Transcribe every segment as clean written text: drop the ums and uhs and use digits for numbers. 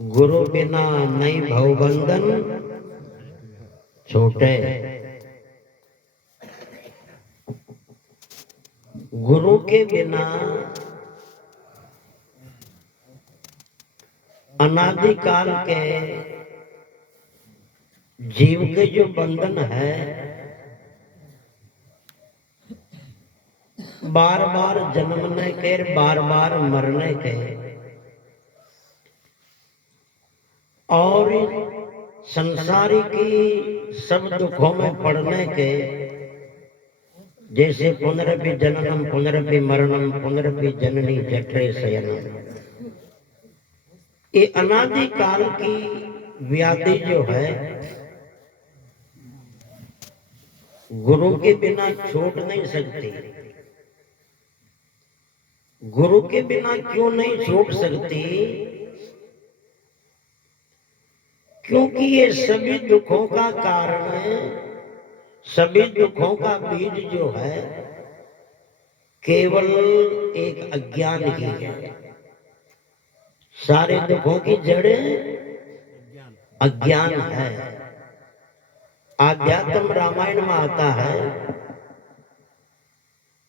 गुरु बिना नहीं भवबंधन छोटे। गुरु के बिना अनादिकाल के जीव के जो बंधन है, बार बार जन्मने के, बार बार मरने के और संसारी की सब दुखों में पड़ने के, जैसे पुनरपि जननम पुनरपि मरणम पुनरपि जननी जठरे शयनम, ये अनादिकाल की व्याधि जो है गुरु के बिना छूट नहीं सकती। गुरु के बिना क्यों नहीं छूट सकती? क्योंकि ये सभी दुखों का कारण है, सभी दुखों का बीज जो है केवल एक अज्ञान ही है। सारे दुखों की जड़ अज्ञान है। आध्यात्म रामायण में आता है,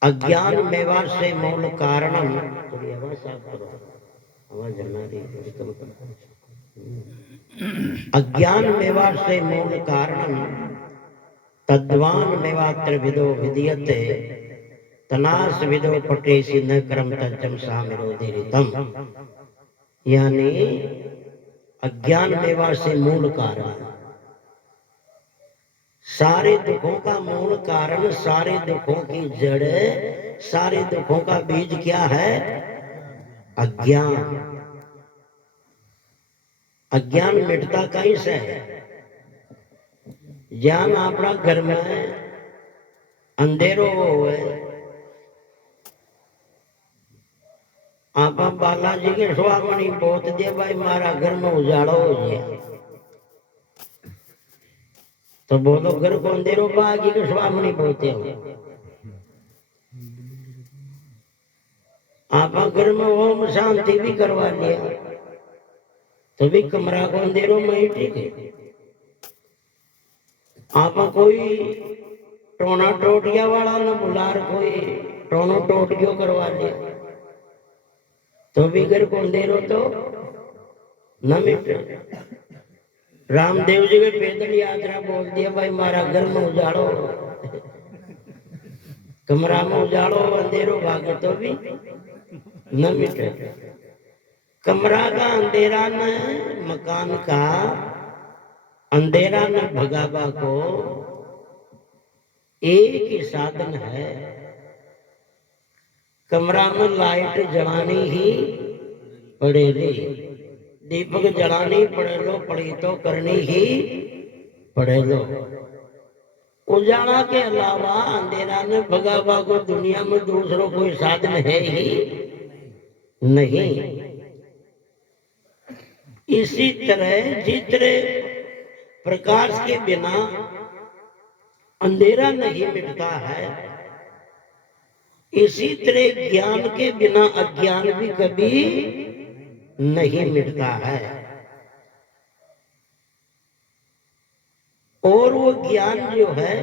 अज्ञान मेवा से मूल कारणम। थोड़ी आवाज साफ करो, आवाज जलना रही है। अज्ञान मेवा से मूल कारणम तद्वान मेवात्र विदो विदीयते तनास विदो पटेसी न क्रम तज्जम सामिरोधि रितम। यानी अज्ञान मेवा से मूल कारण, सारे दुखों का मूल कारण, सारे दुखों की जड़, सारे दुखों का बीज क्या है? अज्ञान। अज्ञान मिटता कहीं से है? ज्ञान अपना घर में अंधेरो होवे, आप बालाजी के स्वामी बोत दे भाई मारा घर में उजाड़ो हो गया, तो बोलो घर को अंधेरो बागी के स्वामी बोलते हो। आप घर में ओम शांति भी करवा लिया तो भी कमरा को अंधेरो में ही ठीक है। आप कोई टोना टोटिया वाला न बुलार कोई टोनो टोटियो करवा लिया तो भी घर को अंधेरो तो न मिटे। रामदेव जी के पैदल यात्रा बोल दिया भाई मारा घर में उजाड़ो, कमरा में उजाड़ो, अंधेरो भागे तो भी न मिटे। कमरा का अंधेरा न मकान का अंधेरा न भगावा को एक ही साधन है, कमरा में लाइट जलानी ही पड़ेगी, दीपक जलानी पड़े लो, पड़ी तो करनी ही पड़े लो। उजाला के अलावा अंधेरा ने भगावा को दुनिया में दूसरों कोई साधन है ही नहीं। इसी तरह जितने प्रकाश के बिना अंधेरा नहीं मिटता है, इसी तरह ज्ञान के बिना अज्ञान भी कभी नहीं मिटता है। और वो ज्ञान जो है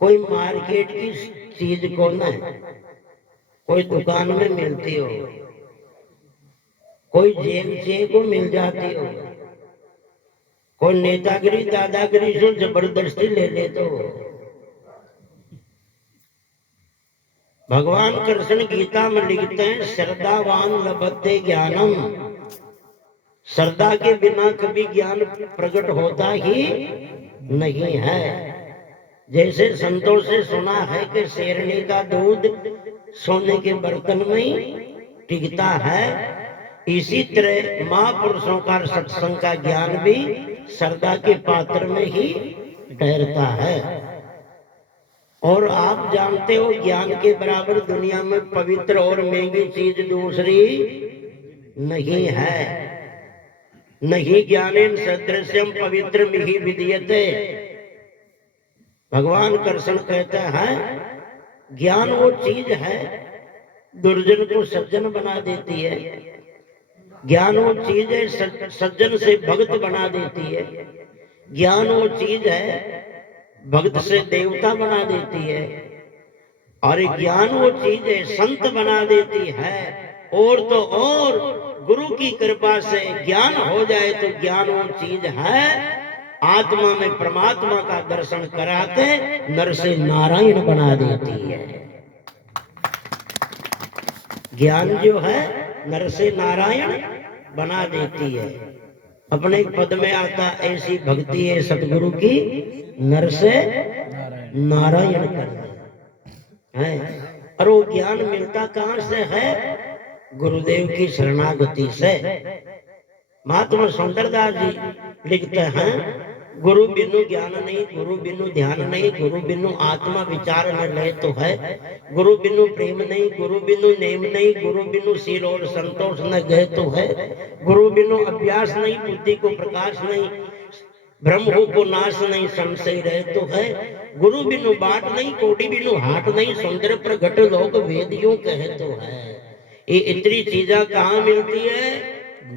कोई मार्केट की चीज को न कोई दुकान में मिलती हो, कोई जेल से को मिल जाती हो, कोई नेतागिरी दादागिरी से जबरदस्ती ले ले तो। भगवान कृष्ण गीता में लिखते हैं, श्रद्धावान लभते ज्ञानम, श्रद्धा के बिना कभी ज्ञान प्रकट होता ही नहीं है। जैसे संतों से सुना है कि शेरनी का दूध सोने के बर्तन में टिकता है, इसी तरह महापुरुषों का सत्संग का ज्ञान भी श्रद्धा के पात्र में ही ठहरता है। और आप जानते हो ज्ञान के बराबर दुनिया में पवित्र और महंगी चीज दूसरी नहीं है। नहीं ज्ञानेन सदृश्यम पवित्र मिहि विद्यते। भगवान कृष्ण कहते हैं ज्ञान वो चीज है दुर्जन को सज्जन बना देती है, ज्ञान वो चीज है सज्जन से भक्त बना देती है। ज्ञान वो चीज है भक्त से देवता बना देती है। और ज्ञान वो चीज है संत बना देती है। और तो और गुरु की कृपा से ज्ञान हो जाए तो ज्ञान वो चीज है आत्मा में परमात्मा का दर्शन करा के नर से नारायण बना देती है। ज्ञान जो है नर से नारायण बना देती है। अपने पद में आता ऐसी भक्ति है सतगुरु की नर से नारायण कर दे है। और वो ज्ञान मिलता कहां से है? गुरुदेव की शरणागति से। महात्मा सुंदरदास जी लिखते हैं गुरु बिनु ज्ञान नहीं, गुरु बिनु ध्यान नहीं, गुरु बिनु आत्मा विचार न ले तो है, गुरु बिनु प्रेम नहीं, गुरु बिनु नेम नहीं, गुरु बिनु शील और संतोष न गए तो है, गुरु बिनु अभ्यास नहीं, बुद्धि को प्रकाश नहीं, ब्रह्म को नाश नहीं, संशय रहे तो है, गुरु बिनु बाट नहीं, कोटि बिनु हाट नहीं, सुंदर प्रगट लोग वेदियों कहे तो है। ये इतनी चीजें कहाँ मिलती है?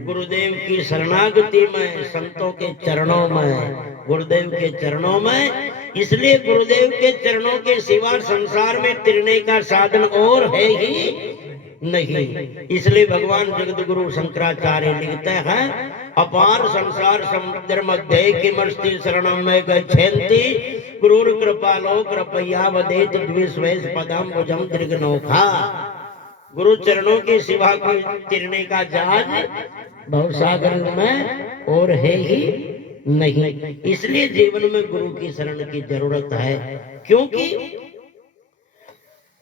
गुरुदेव की शरणागति में, संतों के चरणों में, गुरुदेव के चरणों में। इसलिए गुरुदेव के चरणों के सिवा संसार में तिरने का साधन और है ही नहीं। इसलिए भगवान जगत गुरु शंकराचार्य लिखते हैं अपार संसार समुद्र मध्य किमस्ति शरणम में गच्छन्ति गुरुर कृपालो कृपया वदेत द्विस्वैस पदम भुजम दीर्घनोखा। गुरु चरणों के सिवा कोई तिरने का जहाज भवसागर में और है ही नहीं। इसलिए जीवन में गुरु की शरण की जरूरत है, क्योंकि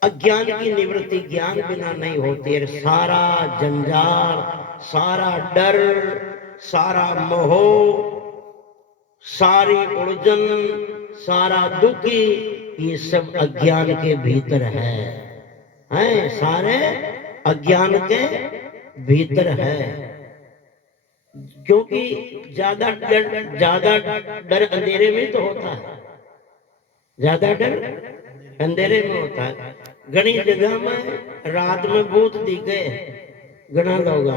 अज्ञान की निवृत्ति ज्ञान बिना नहीं होती है। सारा जंजाल, सारा डर, सारा मोह, सारी उलझन, सारा दुख ये सब अज्ञान के भीतर है सारे अज्ञान के भीतर है। क्योंकि ज्यादा डर अंधेरे में तो होता है, ज्यादा डर अंधेरे में होता है। घनी जगह में रात में भूत दिखे घना लोग,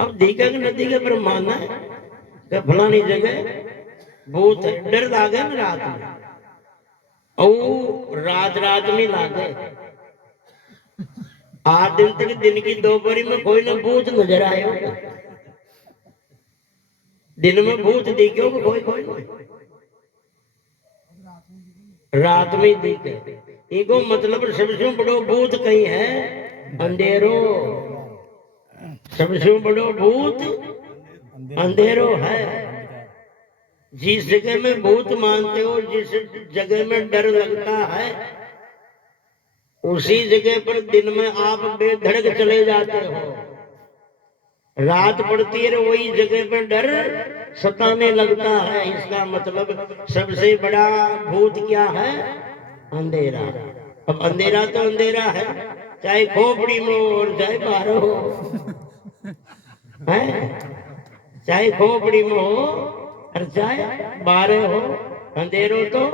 अब दिखे कि न दिखे पर माना है फलानी जगह भूत है, डर लागे ना रात में, और रात में लागे। आठ दिन तक दिन की दोपहरी में कोई ना भूत नजर आए, दिन में भूत दिखे कोई नहीं, रात में दिखे। इको मतलब सबसे बड़ो भूत कहीं है अंधेरो, सबसे बड़ो भूत अंधेरो है। जिस जगह में भूत मानते हो, जिस जगह में डर लगता है, उसी जगह पर दिन में आप बेधड़क चले जाते हो। रात पड़ती है वही जगह पर डर सताने लगता है। इसका मतलब सबसे बड़ा भूत क्या है? अंधेरा। अब अंधेरा तो अंधेरा है, चाहे खोपड़ी में हो और चाहे बाहर हो, चाहे खोपड़ी में हो और चाहे बाहर हो, अंधेरो तो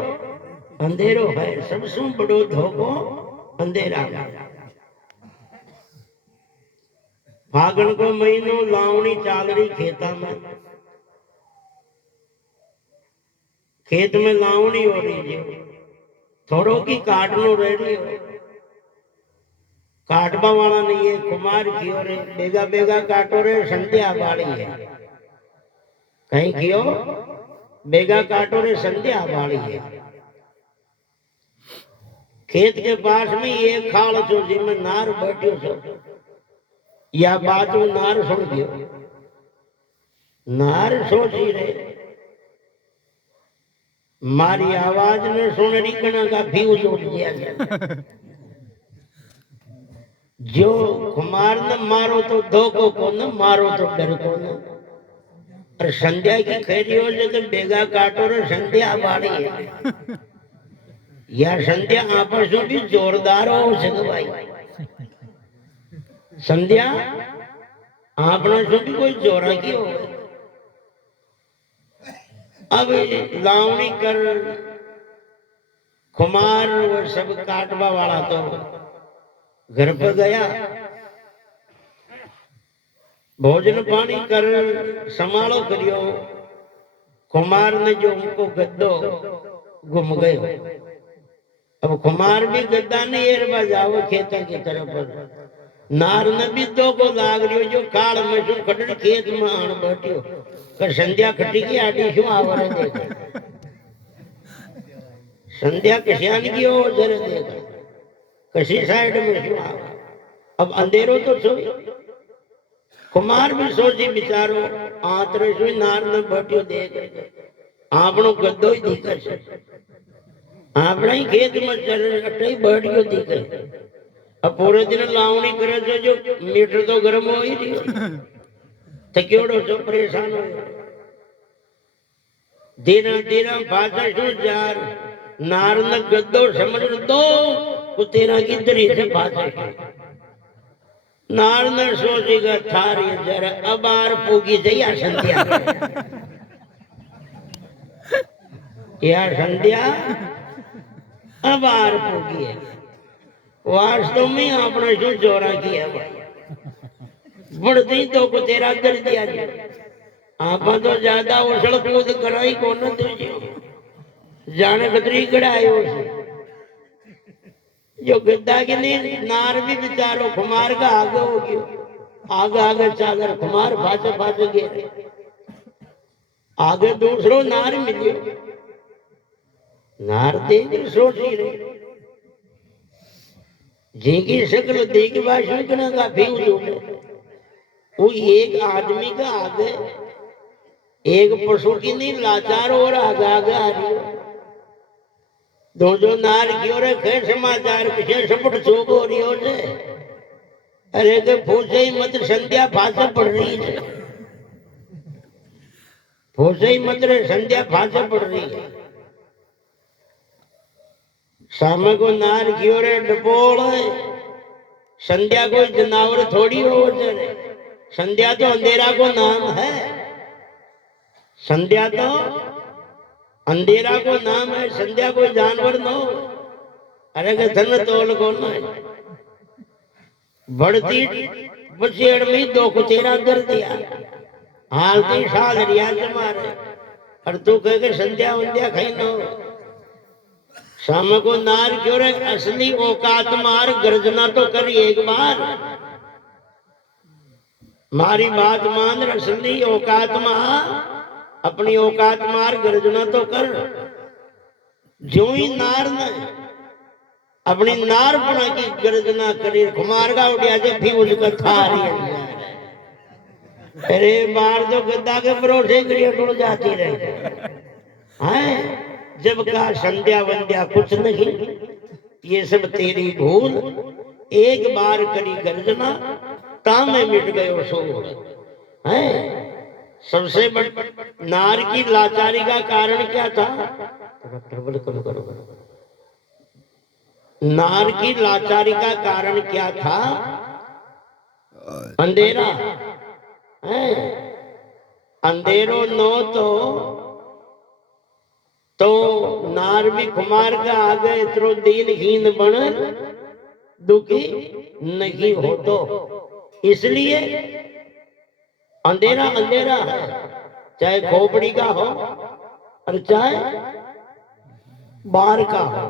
अंधेरो है। सबसे बड़ो धोखो अंधेरा। फागण को महीनो लावणी चाल रही खेता में, खेत में लावणी हो रही है, थोड़ो की काटनो रह रही हो, काटवा वाला नहीं है, कुमार की और बेगा बेगा काटो रे संध्या बाड़ी है, कहीं कियो बेगा काटो रे संध्या बाड़ी है। खेत के पास में एक खाल छो जिसमें नार बैठो छो, या बाजू नार सुन गयो, नार सोची रे मारी आवाज ने सुन रही कना का फ्यूज उठ गया। जो कुमार ने मारो तो धोखो को न मारो तो डर को न। और संध्या की खेरी हो जाए बेगा काटो रे संध्या बाड़ी है, या संध्या आपस में भी जोरदार हो सके भाई। संध्या आपने से भी कोई जोरा की हो। अब लावणी कर कुमार वो सब काटवा वाला तो घर पर गया, भोजन पानी कर संभालो करियो। कुमार ने जो उनको गद्दो गुम गए। अब कुमार भी गद्दा नहीं एरवा जाओ खेतों की तरफ। नार ने भी दो को लाग रियो जो काल में जो कटड़ खेत में आन बैठियो कर संध्या खटी की आडी शू आवरे देख। संध्या कश्यान की हो जरे देख कसी साइड में शू आव। अब अंधेरो तो सोई। कुमार भी सोची बिचारो आतरे सुई नार ने बैठियो देख आपनो गद्दो ही दिखे छे। आपने ही खेत में चल अटे बैठियो दिखे। अब पूरे दिन लावणी करे छे जो मीटर तो गर्म हो ही रही थक्योड़ो जो परेशान हो। धीरे धीरे भाषा शू जार नार ने गद्दो समझ दो कुतेरा की दरी से भाषा नार ने सोचेगा थारी जरा अबार पूगी जया संध्या या संध्या अबार पूगी है। वास्तव में आपने जो जोरा किया बढ़ती तो को तेरा कर दिया जाए। आप तो ज्यादा उछल कूद कराई को न दीजियो जाने कतरी कड़ायो जो गद्दा के लिए नार भी बेचारो कुमार का आगे हो गयो। आगे आगे चादर कुमार भाषा भाषा गे आगे दूसरो नार मिलियो। नार देख सोच ही रही जिनकी शक्ल देख बाशना का भी वो एक आदमी का आगे एक पशु की नहीं लाचार और आगे आगे आ रही हो। दो जो नार की ओर कै समाचार किसे सपट चोक हो रही हो से अरे के पूछे ही मत संध्या भाषा पढ़ रही है। पूछे ही मत संध्या भाषा पढ़ रही है। सामे को नार की ओर डपोल है। संध्या कोई जनावर थोड़ी हो रे। संध्या तो अंधेरा को नाम है। संध्या तो अंधेरा को नाम है। संध्या कोई जानवर न हो। अरे के धन तोल को न बढ़ती बचेड़ में दो को तेरा कर दिया हालती साल रिया मारे और तू कह के संध्या वंध्या खाई न हो। शाम को नार क्यों रे असली औकात मार गर्जना तो करी एक बार। मारी बात मान असली औकात मार अपनी औकात मार गर्जना तो कर। जो ही नार ने अपनी नार बना की गर्जना करी कुमार का उड़िया जो भी उसका था रही है। अरे बार तो गद्दा के भरोसे करिए टूट जाती रहे हैं। जब का संध्या वंध्या कुछ नहीं ये सब तेरी भूल। एक बार करी गर्जना तामे मिट गयो सो है। सबसे बड़ नार की लाचारी का कारण क्या था? नार की लाचारी का कारण क्या था? अंधेरा है। अंधेरो नो तो नार भी कुमार का आगे इतरो दीनहीन बन दुखी नहीं हो। तो इसलिए अंधेरा अंधेरा है चाहे खोपड़ी का हो और चाहे बार का हो।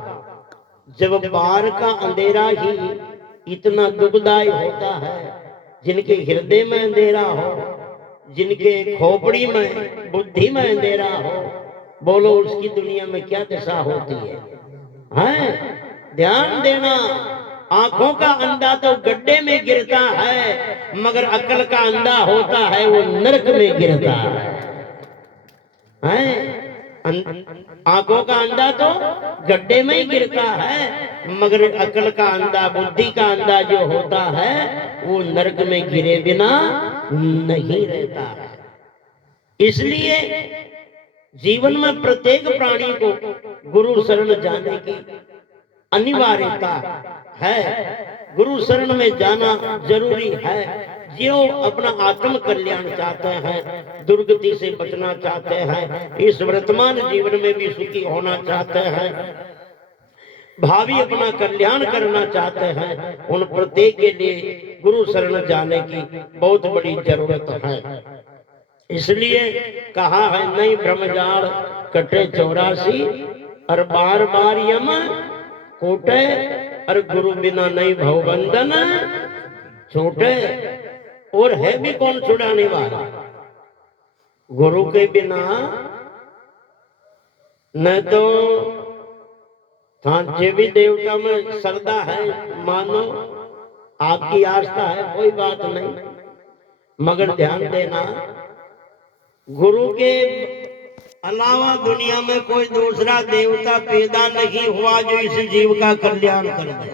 जब बार का अंधेरा ही इतना दुखदायी होता है जिनके हृदय में अंधेरा हो जिनके खोपड़ी में बुद्धि में अंधेरा हो बोलो उसकी दुनिया में क्या दशा होती है? ध्यान देना। आंखों का अंधा तो गड्ढे में गिरता है मगर अकल का अंधा होता है वो नरक में गिरता है। आंखों का अंधा तो गड्ढे में ही गिरता है मगर अकल का अंधा बुद्धि का अंधा जो होता है वो नरक में गिरे बिना नहीं रहता है। इसलिए जीवन में प्रत्येक प्राणी को गुरु शरण जाने की अनिवार्यता है। गुरु शरण में जाना जरूरी है। जो अपना आत्म कल्याण चाहते हैं दुर्गति से बचना चाहते हैं इस वर्तमान जीवन में भी सुखी होना चाहते हैं भावी अपना कल्याण करना चाहते हैं, उन प्रत्येक के लिए गुरु शरण जाने की बहुत बड़ी जरूरत है। इसलिए कहा है, नहीं ब्रह्मजाल कटे 84 और बार बार यम कोटे, और गुरु बिना नहीं भवबंधन छूटे। और है भी कौन छुड़ाने वाला? गुरु के बिना न तो जे भी देवता में श्रद्धा है, मानो आपकी आस्था है, कोई बात नहीं, मगर ध्यान देना, गुरु के अलावा दुनिया में कोई दूसरा देवता पैदा नहीं हुआ जो इस जीव का कल्याण कर दे।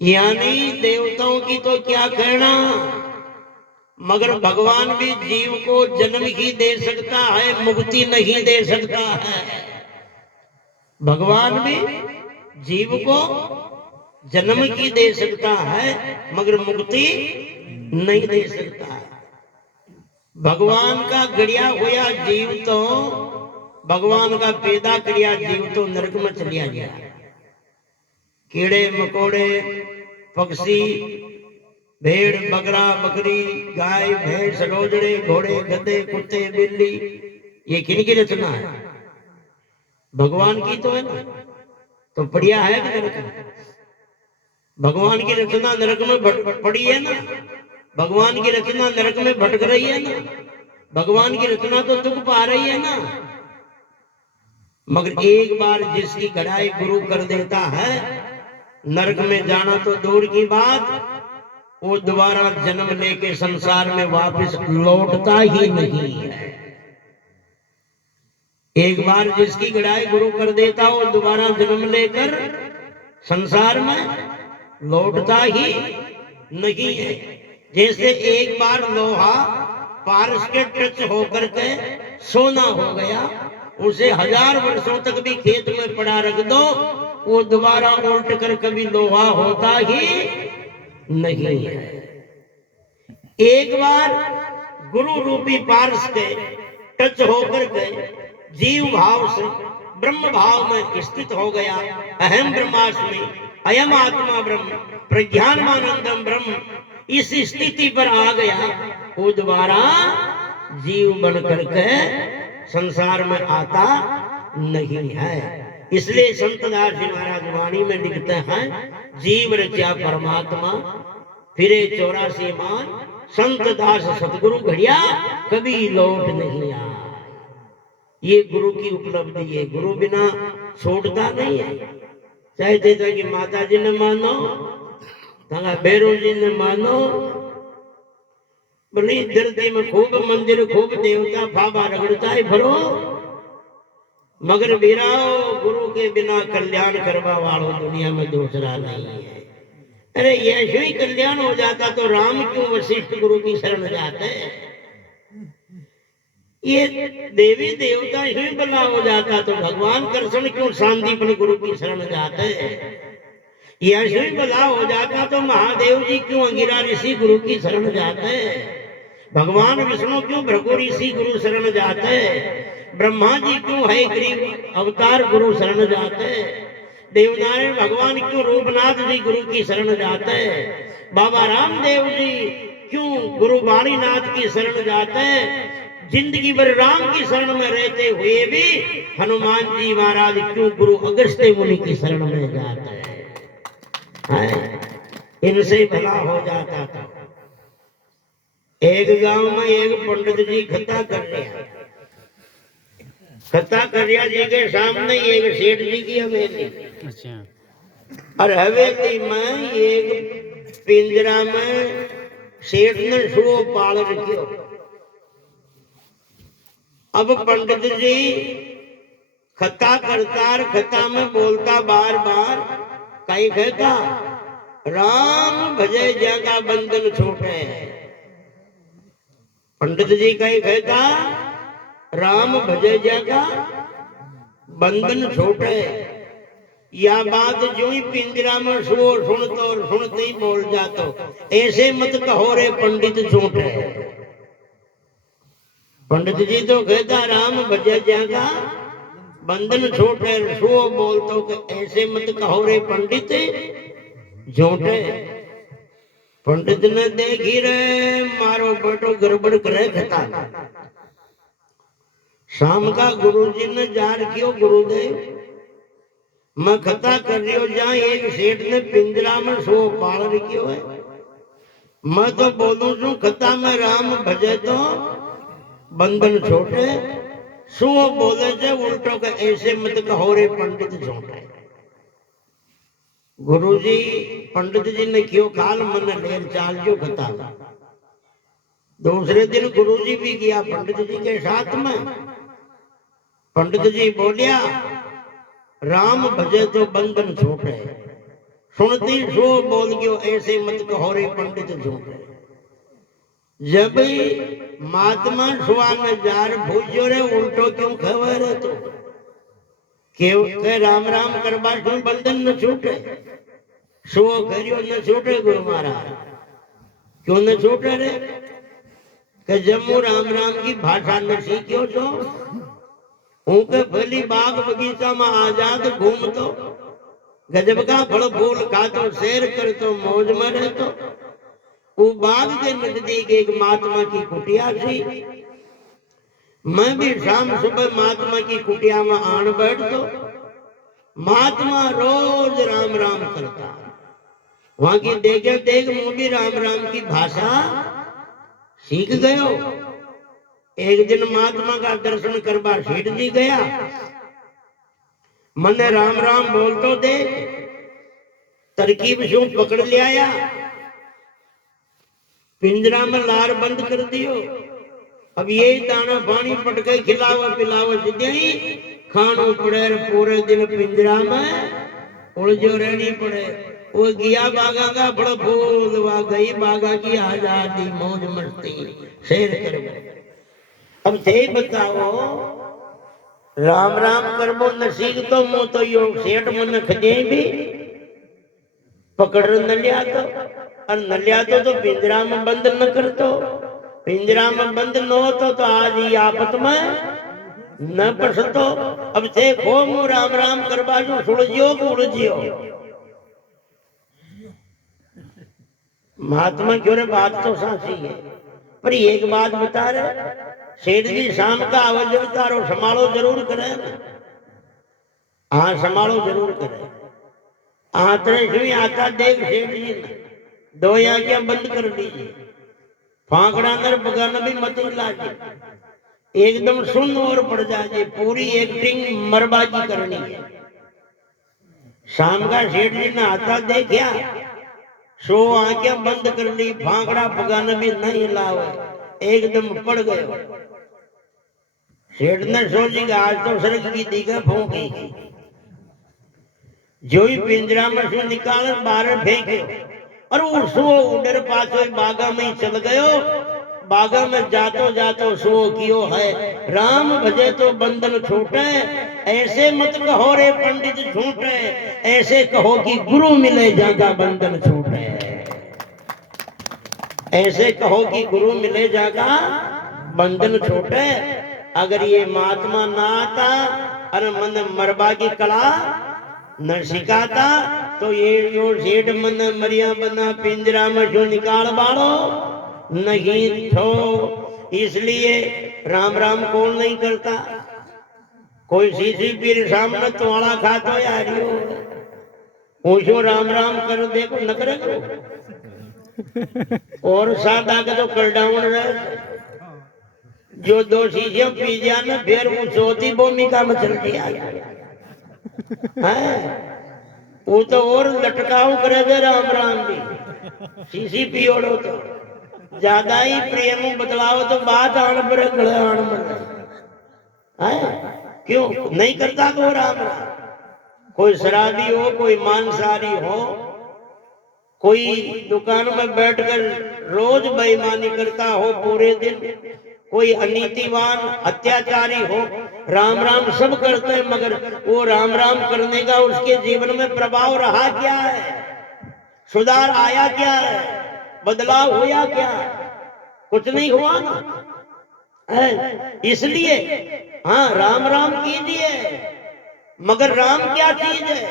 यानी देवताओं की तो क्या कहना, मगर भगवान भी जीव को जन्म ही दे सकता है, मुक्ति नहीं दे सकता है। भगवान भी जीव को जन्म की दे सकता है, मगर मुक्ति नहीं दे सकता है। भगवान का गढ़िया हुआ जीव तो, भगवान का पैदा किया जीव तो नरक में चलिया गया। कीड़े मकोड़े, पक्षी, भेड़ बकरा बकरी, गाय भैंस, रोजड़े घोड़े गधे कुत्ते बिल्ली, ये किनकी रचना है? भगवान की तो है ना। तो पड़िया है कि नरक में? भगवान की रचना नरक में पड़ी है ना। भगवान की रचना नरक में भटक रही है ना। भगवान की रचना तो दुख पा रही है ना। मगर एक बार जिसकी गढ़ाई गुरु कर देता है, नरक में जाना तो दूर की बात, वो दोबारा जन्म लेके संसार में वापस लौटता ही नहीं है। एक बार जिसकी गढ़ाई गुरु कर देता, वो दोबारा जन्म लेकर संसार में लौटता ही नहीं है। जैसे एक बार लोहा पारस के टच होकर के सोना हो गया, उसे 1000 वर्षों तक भी खेत में पड़ा रख दो, वो दोबारा उल्ट कर कभी लोहा होता ही नहीं है। एक बार गुरु रूपी पारस के टच होकर के जीव भाव से ब्रह्म भाव में स्थित हो गया, अहम ब्रह्मास्मि अयम आत्मा ब्रह्म प्रज्ञानमानंदम ब्रह्म, इस स्थिति पर आ गया, वो दोबारा जीव बन करके संसार में आता नहीं है। इसलिए संत दास जी महाराज वाणी में लिखते हैं, जीव रचा परमात्मा फिरे 84 मान, संत दास सतगुरु घड़िया कभी लौट नहीं आए। ये गुरु की उपलब्धि है। गुरु बिना छोड़ता नहीं है। चाहे जैसा कि माता जी ने मानो, भैरव जी ने मानो, बड़ी धरती में खूब मंदिर खूब देवता फाबा रगड़ता है भरो, मगर बिराओ गुरु के बिना कल्याण करवा वालों दुनिया में दूसरा नहीं है। अरे यशु ही कल्याण हो जाता तो राम क्यों वशिष्ठ गुरु की शरण जाते? ये देवी देवता ही भला हो जाता तो भगवान कृष्ण क्यों सांदीपन गुरु की शरण जाते? यशु ही भला हो जाता तो महादेव जी क्यों अंगिरा ऋषि गुरु की शरण जाते? भगवान विष्णु क्यों भृगु ऋषि गुरु शरण जाते? ब्रह्मा जी क्यों है ग्रीव अवतार गुरु शरण जाते? देवनारायण भगवान क्यों रूपनाथ जी गुरु की शरण जाते? बाबा रामदेव जी क्यों गुरु वाणीनाथ की शरण जाते? जिंदगी भर राम की शरण में रहते हुए भी हनुमान जी महाराज क्यों गुरु अगस्त्य मुनि की शरण में जाते हैं? इनसे भला हो जाता था। एक गांव में एक पंडित जी कथा कर रहे, कथा करिया जी के सामने एक सेठ जी की हवेली। और हवेली में एक पिंजरा में सेठ ने शुओ पाल रखियो। अब पंडित जी कथा करता, कथा में बोलता बार बार कहीं कहता, राम भजे जगा बंधन छोटे। पंडित जी कहीं कहता, राम भजे जगा बंधन छोटे। या बात जो ही पिंजरा में शोर सुनते और सुनते ही बोल जातो, ऐसे मत कहो रे पंडित झूठे। पंडित जी तो कहता, राम भजे जगा बंधन छोटे सो बोलतो कि ऐसे मत कहो रे पंडित झूठे। पंडित ने देखी रे मारो बेटो गड़बड़ करे खता। शाम का गुरुजी ने जार कियो गुरुदेव मैं कथा कर रही हो जहां एक सेठ ने पिंजरा में सो पाल रखियो है। मैं तो बोलूं छू कथा में राम भजे तो बंधन छोटे सो बोले जे उल्टो के ऐसे मत कहो रे पंडित झूठे। गुरुजी पंडित जी ने क्यों खाल मन लेर चाल जो कथा। दूसरे दिन गुरुजी भी गया पंडित जी के साथ में। पंडित जी बोलिया राम भजे तो बंधन छोटे सुनती सो बोल गयो ऐसे मत कहो रे पंडित झूठे। जब महात्मा सुआन जार भूजो रे उल्टो क्यों खबर है तो क्यों के राम राम करबा क्यों बंधन न छूटे। सो करियो न छूटे गुरु महाराज क्यों न छूटे रे के जम्मू राम राम की भाषा न सीखियो तो उनके भली बाग बगीचा में आजाद घूमतो गजब का फल फूल खातो शेर करतो मौज में रहतो। वो बाग के नजदीक एक महात्मा की कुटिया थी। मैं भी शाम सुबह महात्मा की कुटिया में आन बैठतो। महात्मा रोज राम राम करता। वहां की देखे देख मुंह भी राम राम की भाषा सीख गयो। एक दिन महात्मा का दर्शन करवा सेठ जी गया। मने राम राम बोल तो दे तरकीब शू पकड़ ले आया। पिंजरा में लार बंद कर दियो। अब ये दाना पानी पटके खिलावा पिलावा जिद्दी खानो पड़े पूरे दिन पिंजरा में उलझो रहनी पड़े। वो गया बागा का बड़ा फूल वा गई बागा की आजादी मौज मस्ती शेर कर। अब थे बताओ राम राम करबो न सीख तो मु तो यो सेठ मन खजे भी पकड़ न लिया तो और न लिया तो पिंजरा में बंद न कर तो पिंजरा में बंद न हो तो आज ही आपत में न पसतो। अब थे खो मु राम राम करबा जो सुलझियो को उलझियो। महात्मा क्यों रे बात तो साची है पर एक बात बता रहे सेठ जी शाम का आवाज तारो संभालो जरूर करे। हाँ संभालो जरूर करे। आतरे आता देख सेठ जी ने दो आंखें बंद कर दीजिए फांकड़ा अंदर बगाना भी मत लाजिए एकदम सुन और पड़ जाए पूरी एक्टिंग मरबाजी करनी है। शाम का सेठ जी ने आता देखा सो आंखें बंद कर ली फांकड़ा बगाना भी नहीं लावे एकदम पड़ गयो। सेठ ने सोची कि आज तो सड़क की दीघा फूकेगी। जो ही पिंजरा में से निकाल बाहर फेंक्यो और उसो उधर पाछो बागा में चल गयो। बागा में जातो जातो सो कियो है राम भजे तो बंधन छूटे ऐसे मत कहो रे पंडित झूठे। ऐसे कहो कि गुरु मिले जागा बंधन छूटे। ऐसे कहो कि गुरु मिले जागा बंधन छूटे। अगर ये महात्मा ना आता और मन मरबा की कला न सिखाता तो ये जो सेठ मन मरिया बना पिंजरा में जो निकाल बाड़ो नहीं थो। इसलिए राम राम कौन नहीं करता। कोई सीसी पीर सामने तुम्हारा खातो यार पूछो राम राम कर देखो न करेगा और सादा का तो कलडाउन रहे जो दो शीशियां पी जाना फिर वो चौथी भूमिका में चल दिया है। वो तो और लटकाऊ करेगा राम राम भी शीशी पियोड़ो तो ज्यादा ही प्रेम बदलाव तो बात आन पर गले आन पर क्यों नहीं करता तो राम राम। कोई शराबी हो कोई मांसाहारी हो कोई दुकान में बैठकर रोज बेईमानी करता हो पूरे दिन कोई अनीतिवान अत्याचारी हो राम राम सब करते हैं मगर वो राम राम करने का उसके जीवन में प्रभाव रहा क्या है सुधार आया क्या है बदलाव हुआ क्या कुछ नहीं हुआ ना। इसलिए हाँ राम राम कीजिए, मगर राम क्या चीज है?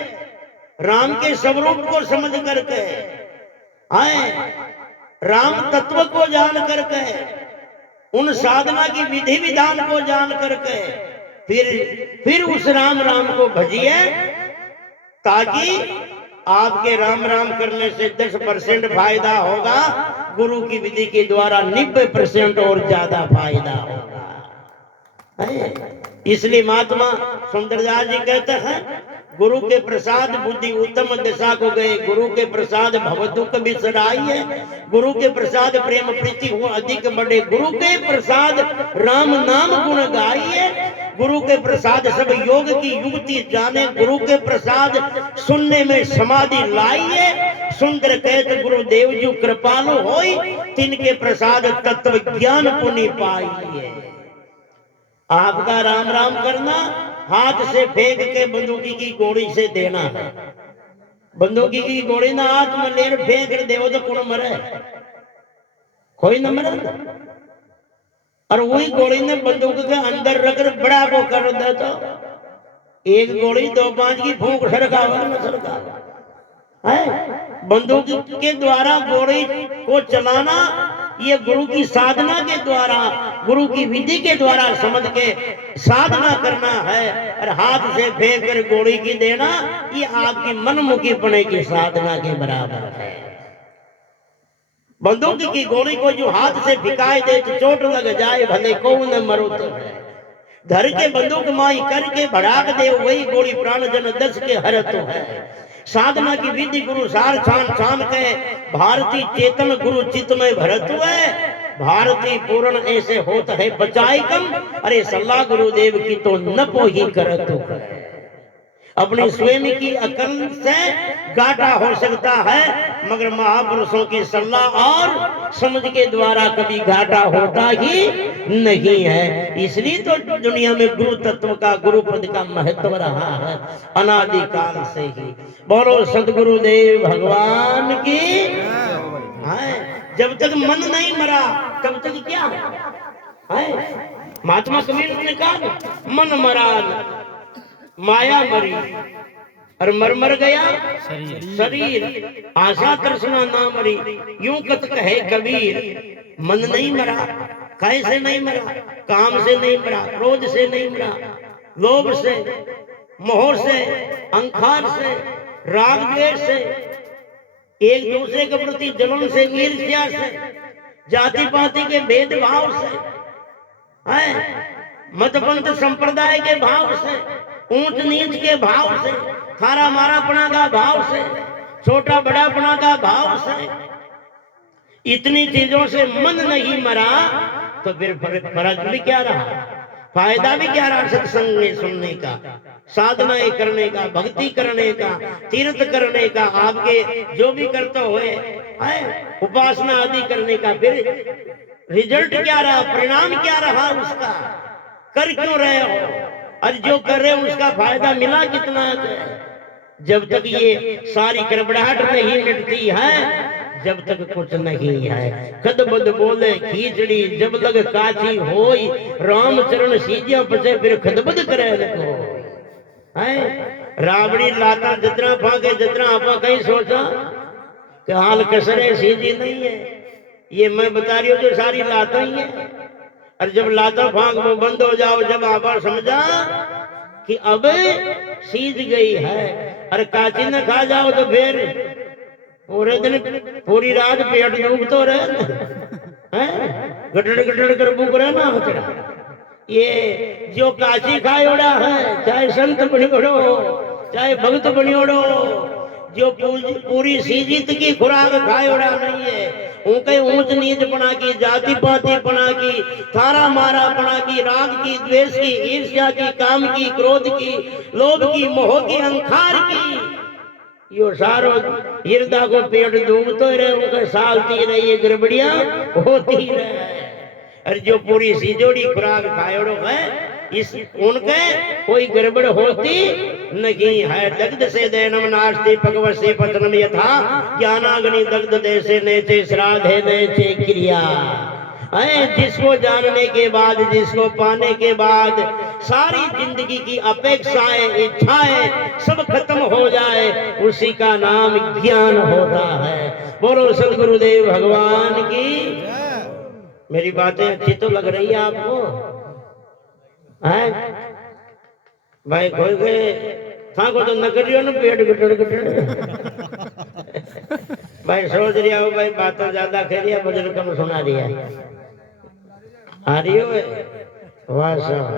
राम के स्वरूप को समझ करके, राम तत्व को जान करके, उन साधना की विधि विधान को जान करके फिर उस राम राम को भजिए, ताकि आपके राम राम करने से 10% फायदा होगा, गुरु की विधि के द्वारा 90% और ज्यादा फायदा होगा। इसलिए महात्मा सुंदरदास जी कहते हैं, गुरु के प्रसाद बुद्धि उत्तम दिशा को गए, गुरु के प्रसाद भव दुख बिसराइए, गुरु के प्रसाद प्रेम प्रीति हो अधिक बढ़े, गुरु के प्रसाद राम नाम गुण गाइए, गुरु के प्रसाद सब योग की युक्ति जाने, गुरु के प्रसाद सुनने में समाधि लाइए, सुंदर कहत गुरुदेव जी कृपालु होई, तिनके प्रसाद तत्व ज्ञान पुनि पाइए। आपका राम राम करना हाथ से फेंक के बंदूकी की गोली से देना है। बंदूकी की गोली ना हाथ में ले फेंक दे तो कौन मरे? कोई न मरे। और वही गोली ने बंदूक के अंदर रखकर बड़ा को कर दे तो एक गोली 2-5 की फूंक सरकावा न सरकावा है। बंदूक के द्वारा गोली को चलाना ये गुरु की साधना के द्वारा, गुरु की विधि के द्वारा समझ के साधना करना है। और हाथ से फेंक कर गोली की देना ये आपकी मनमुखी पने की साधना के बराबर है। बंदूक की गोली को जो हाथ से फिकाई दे तो चोट लग जाए, भले कौन मरुत है। धर के बंदूक माई करके भड़ाक दे, वही गोली प्राण जन 10 के हरत है। साधना की विधि गुरु सार छान छान के, भारती चेतन गुरु चित्त में भरत हुए, भारती पूर्ण ऐसे होता है बचाई कम, अरे सल्ला गुरुदेव की तो न पोही करत है। अपनी स्वयं की अकल से गाटा हो सकता है, मगर महापुरुषों की सलाह और समझ के द्वारा कभी घाटा होता ही नहीं है। इसलिए तो दुनिया में गुरु तत्व का, गुरु पद का महत्व रहा है अनादि काल से ही। बोलो सदगुरुदेव भगवान की। जब तक मन नहीं मरा तब तक क्या है? महात्मा कबीर ने कहा, मन मरा माया मरी और मर गया शरीर, आशा तृष्णा ना मरी, यूं कत कहे कबीर। मन नहीं मरा, कैसे नहीं मरा? काम से नहीं मरा, क्रोध से नहीं मरा, लोभ से, मोह से, अहंकार से, राग द्वेष से, एक दूसरे के प्रति जलन से, ईर्ष्या से, जाति पाति के भेदभाव से, मतपंथ संप्रदाय के भाव से, ऊंच नीच के भाव से, खारा मारापना का भाव से, छोटा बड़ापना का भाव से, इतनी चीजों से मन नहीं मरा तो फिर फर्क भी क्या रहा? फायदा भी क्या रहा? सत्संग में सुनने का, साधनाएं करने का, भक्ति करने का, तीर्थ करने का, आपके जो भी करते हुए उपासना आदि करने का, फिर रिजल्ट क्या रहा? परिणाम क्या रहा उसका? कर क्यों रहे हो? और जो कर रहे हो उसका फायदा मिला कितना है? जब तक ये सारी गड़बड़ाहट नहीं मिटती है, जब तक कुछ नहीं है। कद बद बोले खींचड़ी, जब लग काची होई, रामचरण सीजिया पचे फिर खदबद करे को है। रावड़ी लाता जितना भागे, जितना आपा कहीं सोचा कि हाल कसरे सीधी नहीं है। ये मैं बता रही हूँ जो सारी लाता ही है। और जब लाता भाग वो बंद हो जाओ, जब आपा समझा कि अब सीज गई है और काची न खा जाओ तो फिर पूरे दिन पूरी रात पेट डूब तो रहे, गटड़ गटड़ कर भूख रहे ना हथड़ा। ये जो काची खायोड़ा है, चाहे संत बनियोड़ो चाहे भक्त बनियोड़ो, जो पूरी सीजित की खुराक खायोड़ा नहीं है, उनके ऊंच नीच बना की, जाति पाति बना की, थारा मारा बना की, राग की, द्वेष की, ईर्ष्या की, काम की, क्रोध की, लोभ की, मोह की, अहंकार की, यो सारो हृदय को पेट डूबते रहे, उनके सालती रही गड़बड़ियां होती रहे। और जो पूरी सीजोड़ी खुराक खायोड़ो है, इस उनके कोई गड़बड़ होती नहीं है। दग्ध से देनम नास्ति भगवती पतनम यथा, ज्ञानाग्नि दग्ध देसे नेचे श्राद्धे नेचे क्रिया। जिसको जानने के बाद, जिसको पाने के बाद सारी जिंदगी की अपेक्षाएं, इच्छाएं सब खत्म हो जाए, उसी का नाम ज्ञान होता है। बोलो सदगुरुदेव भगवान की। मेरी बातें अच्छी तो लग रही है आपको? हैं भाई खोल गए था को तो न करियो ना, पेट गटड़ गटड़। भाई सोच रिया हो भाई बातें ज्यादा कह रिया, भजन कम सुना दिया। आ रही हो? वाह साहब।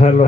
हेलो